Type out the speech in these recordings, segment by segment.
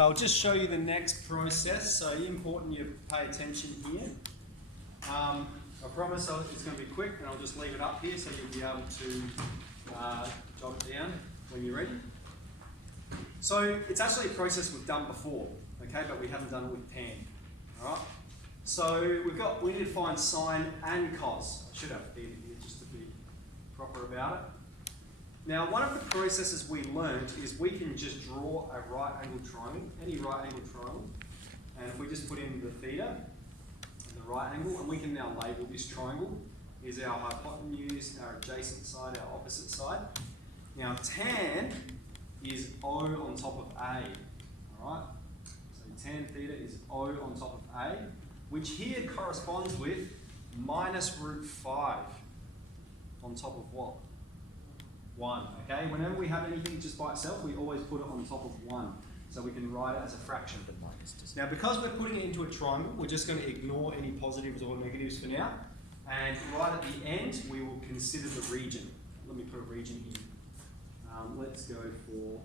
So I'll just show you the next process. So important you pay attention here. I promise it's going to be quick, and I'll just leave it up here so you'll be able to jot it down when you're ready. So it's actually a process we've done before, okay, but we haven't done it with tan. All right. So we need to find sine and cos. I should have theta here just to be proper about it. Now, one of the processes we learned is we can just draw a right angled triangle, any right angled triangle, and if we just put in the theta and the right angle, and we can now label this triangle is our hypotenuse, our adjacent side, our opposite side. Now, tan is O on top of A, all right? So tan theta is O on top of A, which here corresponds with minus root 5 on top of what? 1, okay? Whenever we have anything just by itself, we always put it on top of 1. So we can write it as a fraction. Now, because we're putting it into a triangle, we're just going to ignore any positives or negatives for now. And right at the end, we will consider the region. Let me put a region here. Let's go for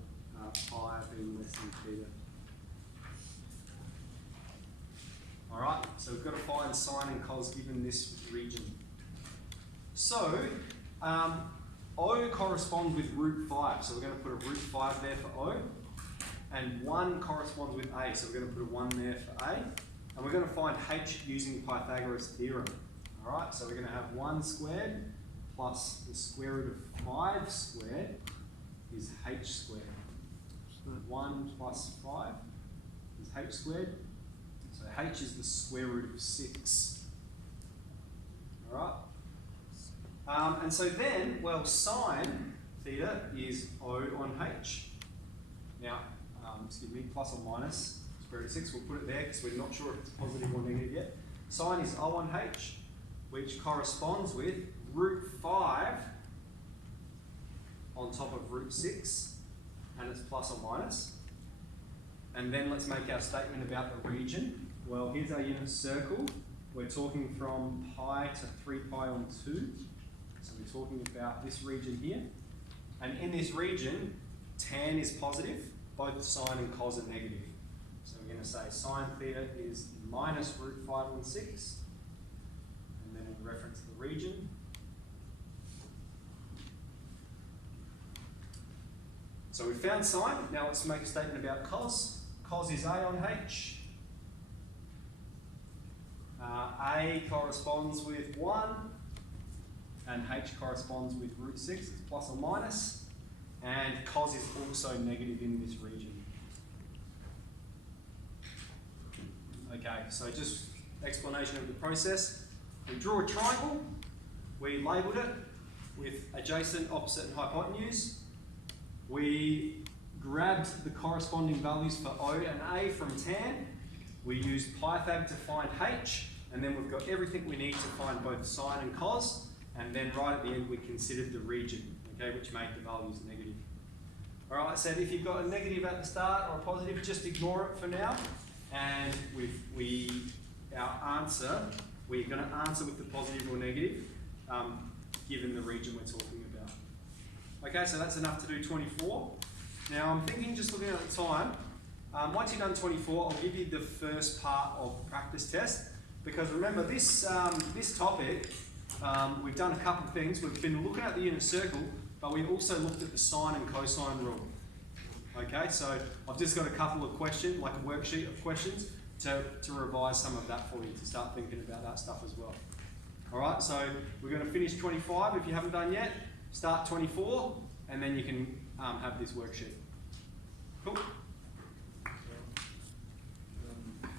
pi being less than theta. All right, so we've got to find sine and cos given this region. So, O corresponds with root 5, so we're going to put a root 5 there for O. And 1 corresponds with A, so we're going to put a 1 there for A. And we're going to find H using Pythagoras theorem. All right, so we're going to have 1 squared plus the square root of 5 squared is H squared. So 1 plus 5 is H squared. So H is the square root of 6. All right. And so then, well, sine theta is O on H. Now, plus or minus square root of 6. We'll put it there because we're not sure if it's positive or negative yet. Sine is O on H, which corresponds with root 5 on top of root 6, and it's plus or minus. And then let's make our statement about the region. Well, here's our unit circle. We're talking from pi to 3 pi on 2. So we're talking about this region here. And in this region, tan is positive, both sine and cos are negative. So we're going to say sine theta is minus root 5 on 6. And then we'll reference the region. So we found sine. Now let's make a statement about cos. Cos is A on H. A corresponds with 1. And H corresponds with root 6, it's plus or minus, and cos is also negative in this region. Okay, so just explanation of the process. We draw a triangle, we labelled it with adjacent, opposite, and hypotenuse. We grabbed the corresponding values for O and A from tan. We used Pythag to find H, and then we've got everything we need to find both sine and cos. And then right at the end, we considered the region, okay, which made the values negative. All right, so if you've got a negative at the start or a positive, just ignore it for now. And our answer, we're going to answer with the positive or negative, given the region we're talking about. Okay, so that's enough to do 24. Now I'm thinking, just looking at the time, once you've done 24, I'll give you the first part of the practice test. Because remember, this topic, we've done a couple of things. We've been looking at the unit circle, but we've also looked at the sine and cosine rule. Okay, so I've just got a couple of questions, like a worksheet of questions, to revise some of that for you, to start thinking about that stuff as well. All right, so we're going to finish 25 if you haven't done yet. Start 24, and then you can have this worksheet. Cool.